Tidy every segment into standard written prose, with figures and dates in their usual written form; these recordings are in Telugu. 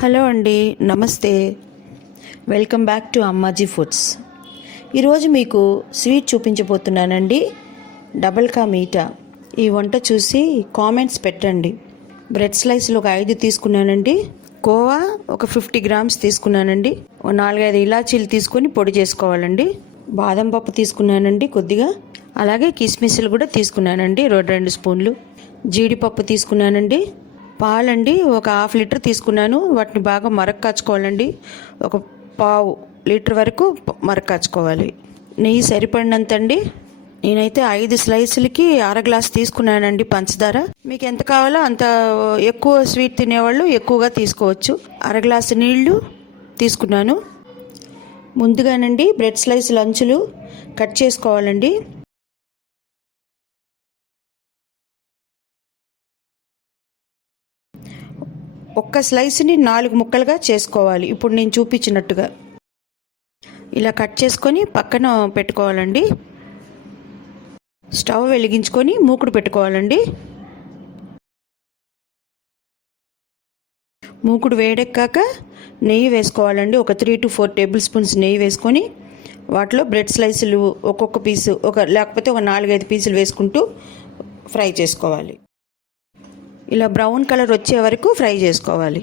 హలో అండి, నమస్తే. Welcome back to Ammaji foods. ఈరోజు మీకు స్వీట్ చూపించబోతున్నానండి, డబల్ కా మీఠా. ఈ వంట చూసి కామెంట్స్ పెట్టండి. బ్రెడ్ స్లైస్లు ఒక 5 తీసుకున్నానండి. కోవా ఒక 50 గ్రామ్స్ తీసుకున్నానండి. ఒక 4-5 ఇలాచీలు తీసుకొని పొడి చేసుకోవాలండి. బాదం పప్పు తీసుకున్నానండి కొద్దిగా. అలాగే కిస్మిస్లు కూడా తీసుకున్నానండి 2 స్పూన్లు. జీడిపప్పు తీసుకున్నానండి. పాలండి ఒక 1/2 లీటర్ తీసుకున్నాను. వాటిని బాగా మరక్కాచుకోవాలండి. ఒక 1/4 లీటర్ వరకు మరక్కాచుకోవాలి. నెయ్యి సరిపడినంత అండి. నేనైతే 5 స్లైసులకి 1/2 గ్లాస్ తీసుకున్నానండి పంచదార. మీకు ఎంత కావాలో అంత. ఎక్కువ స్వీట్ తినేవాళ్ళు ఎక్కువగా తీసుకోవచ్చు. 1/2 గ్లాసు నీళ్లు తీసుకున్నాను. ముందుగానండి బ్రెడ్ స్లైసుల అంచులు కట్ చేసుకోవాలండి. ఒక్క స్లైస్ని 4 ముక్కలుగా చేసుకోవాలి. ఇప్పుడు నేను చూపించినట్టుగా ఇలా కట్ చేసుకొని పక్కన పెట్టుకోవాలండి. స్టవ్ వెలిగించుకొని మూకుడు పెట్టుకోవాలండి. మూకుడు వేడెక్కాక నెయ్యి వేసుకోవాలండి. ఒక 3 to 4 టేబుల్ స్పూన్స్ నెయ్యి వేసుకొని వాటిలో బ్రెడ్ స్లైసులు ఒక్కొక్క పీసు లేకపోతే ఒక 4-5 పీసులు వేసుకుంటూ ఫ్రై చేసుకోవాలి. ఇలా బ్రౌన్ కలర్ వచ్చే వరకు ఫ్రై చేసుకోవాలి.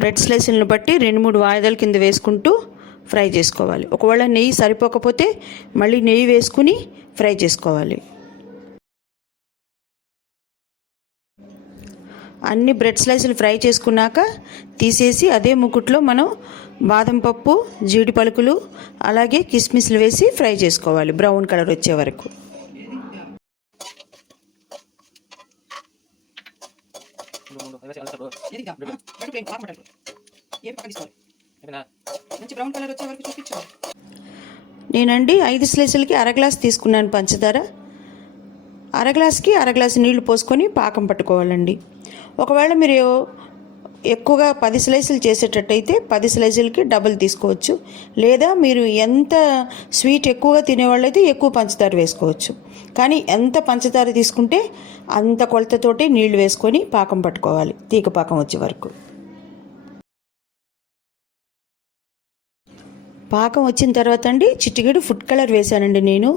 బ్రెడ్ స్లైసులను బట్టి 2-3 వాయిదాల కింద వేసుకుంటూ ఫ్రై చేసుకోవాలి. ఒకవేళ నెయ్యి సరిపోకపోతే మళ్ళీ నెయ్యి వేసుకుని ఫ్రై చేసుకోవాలి. అన్ని బ్రెడ్ స్లైసులు ఫ్రై చేసుకున్నాక తీసేసి అదే ముకుట్లో మనం బాదం పప్పు, జీడి పలుకులు అలాగే కిస్మిస్లు వేసి ఫ్రై చేసుకోవాలి బ్రౌన్ కలర్ వచ్చే వరకు. నేనండి 5 స్లైసులకి 1/2 గ్లాస్ తీసుకున్నాను పంచదార. 1/2 గ్లాస్కి 1/2 గ్లాసు నీళ్లు పోసుకొని పాకం పట్టుకోవాలండి. ఒకవేళ మీరు ఎక్కువగా 10 స్లైసులు చేసేటట్టయితే 10 స్లైసులకి డబుల్ తీసుకోవచ్చు. లేదా మీరు ఎంత స్వీట్ ఎక్కువగా తినేవాళ్ళైతే ఎక్కువ పంచదార వేసుకోవచ్చు. కానీ ఎంత పంచదార తీసుకుంటే అంత కొలతతోటి నీళ్లు వేసుకొని పాకం పట్టుకోవాలి, తీగ పాకం వచ్చే వరకు. పాకం వచ్చిన తర్వాత అండి చిటికెడు ఫుడ్ కలర్ వేశానండి నేను.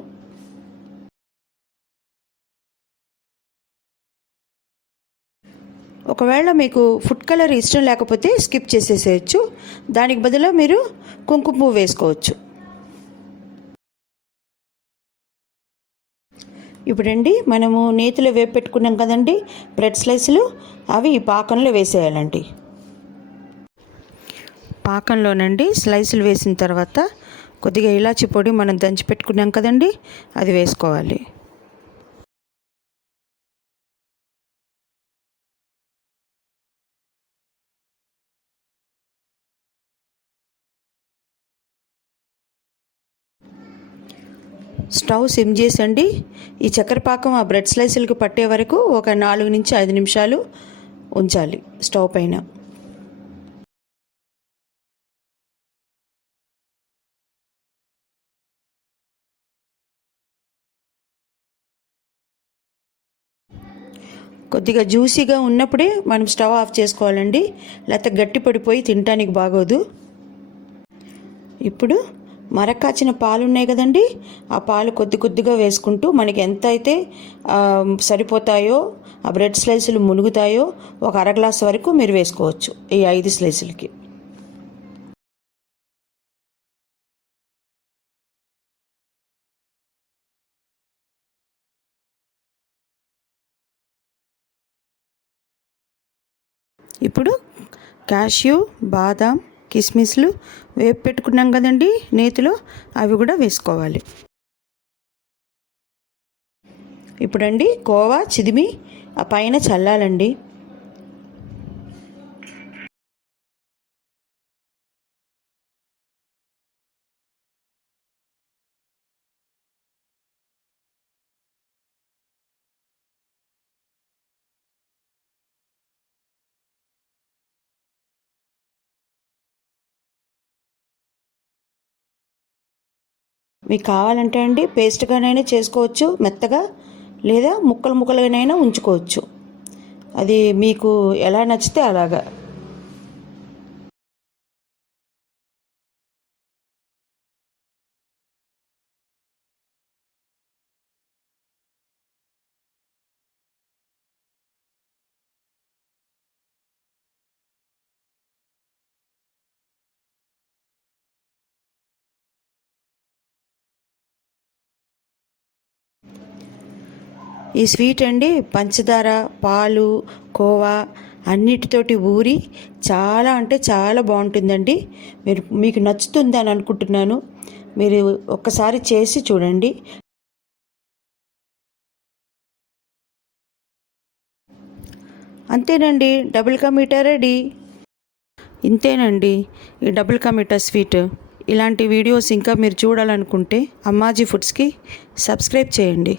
ఒకవేళ మీకు ఫుడ్ కలర్ ఇష్టం లేకపోతే స్కిప్ చేసేసేయచ్చు. దానికి బదులు మీరు కుంకుమ పువ్వు వేసుకోవచ్చు. ఇప్పుడండి మనము నేతిలో వేపు పెట్టుకున్నాం కదండి బ్రెడ్ స్లైసులు, అవి ఈ పాకంలో వేసేయాలండి. పాకంలోనండి స్లైసులు వేసిన తర్వాత కొద్దిగా ఇలాచి పొడి మనం దంచి పెట్టుకున్నాం కదండి, అది వేసుకోవాలి. స్టవ్ సిమ్ చేసండి. ఈ చక్కెర పాకం ఆ బ్రెడ్ స్లైసులకు పట్టే వరకు ఒక 4-5 నిమిషాలు ఉంచాలి స్టవ్ పైన. కొద్దిగా జ్యూసీగా ఉన్నప్పుడే మనం స్టవ్ ఆఫ్ చేసుకోవాలండి, లేకపోతే గట్టి పడిపోయి తినటానికి బాగోదు. ఇప్పుడు మరక్కాచిన పాలు ఉన్నాయి కదండి, ఆ పాలు కొద్ది కొద్దిగా వేసుకుంటూ మనకి ఎంత అయితే సరిపోతాయో, ఆ బ్రెడ్ స్లైసులు మునుగుతాయో ఒక 1/2 గ్లాస్ వరకు మీరు వేసుకోవచ్చు ఈ 5 స్లైసులకి. ఇప్పుడు క్యాష్యూ, బాదాం, కిస్మిస్లు వేపు పెట్టుకున్నాం కదండి నేతిలో, అవి కూడా వేసుకోవాలి. ఇప్పుడండి కోవా చిదిమి ఆ పైన చల్లాలండి. మీకు కావాలంటే అండి పేస్ట్గానైనా చేసుకోవచ్చు మెత్తగా, లేదా ముక్కలు ముక్కలుగానైనా ఉంచుకోవచ్చు. అది మీకు ఎలా నచ్చితే అలాగా. ఈ స్వీట్ అండి పంచదార, పాలు, కోవా అన్నిటితోటి ఊరి చాలా అంటే చాలా బాగుంటుందండి. మీకు నచ్చుతుందని అనుకుంటున్నాను. మీరు ఒక్కసారి చేసి చూడండి. అంతేనండి, డబుల్ కా మీఠా రెడీ. ఇంతేనండి ఈ డబుల్ కా మీఠా స్వీట్. ఇలాంటి వీడియోస్ ఇంకా మీరు చూడాలనుకుంటే అమ్మాజీ ఫుడ్స్కి సబ్స్క్రైబ్ చేయండి.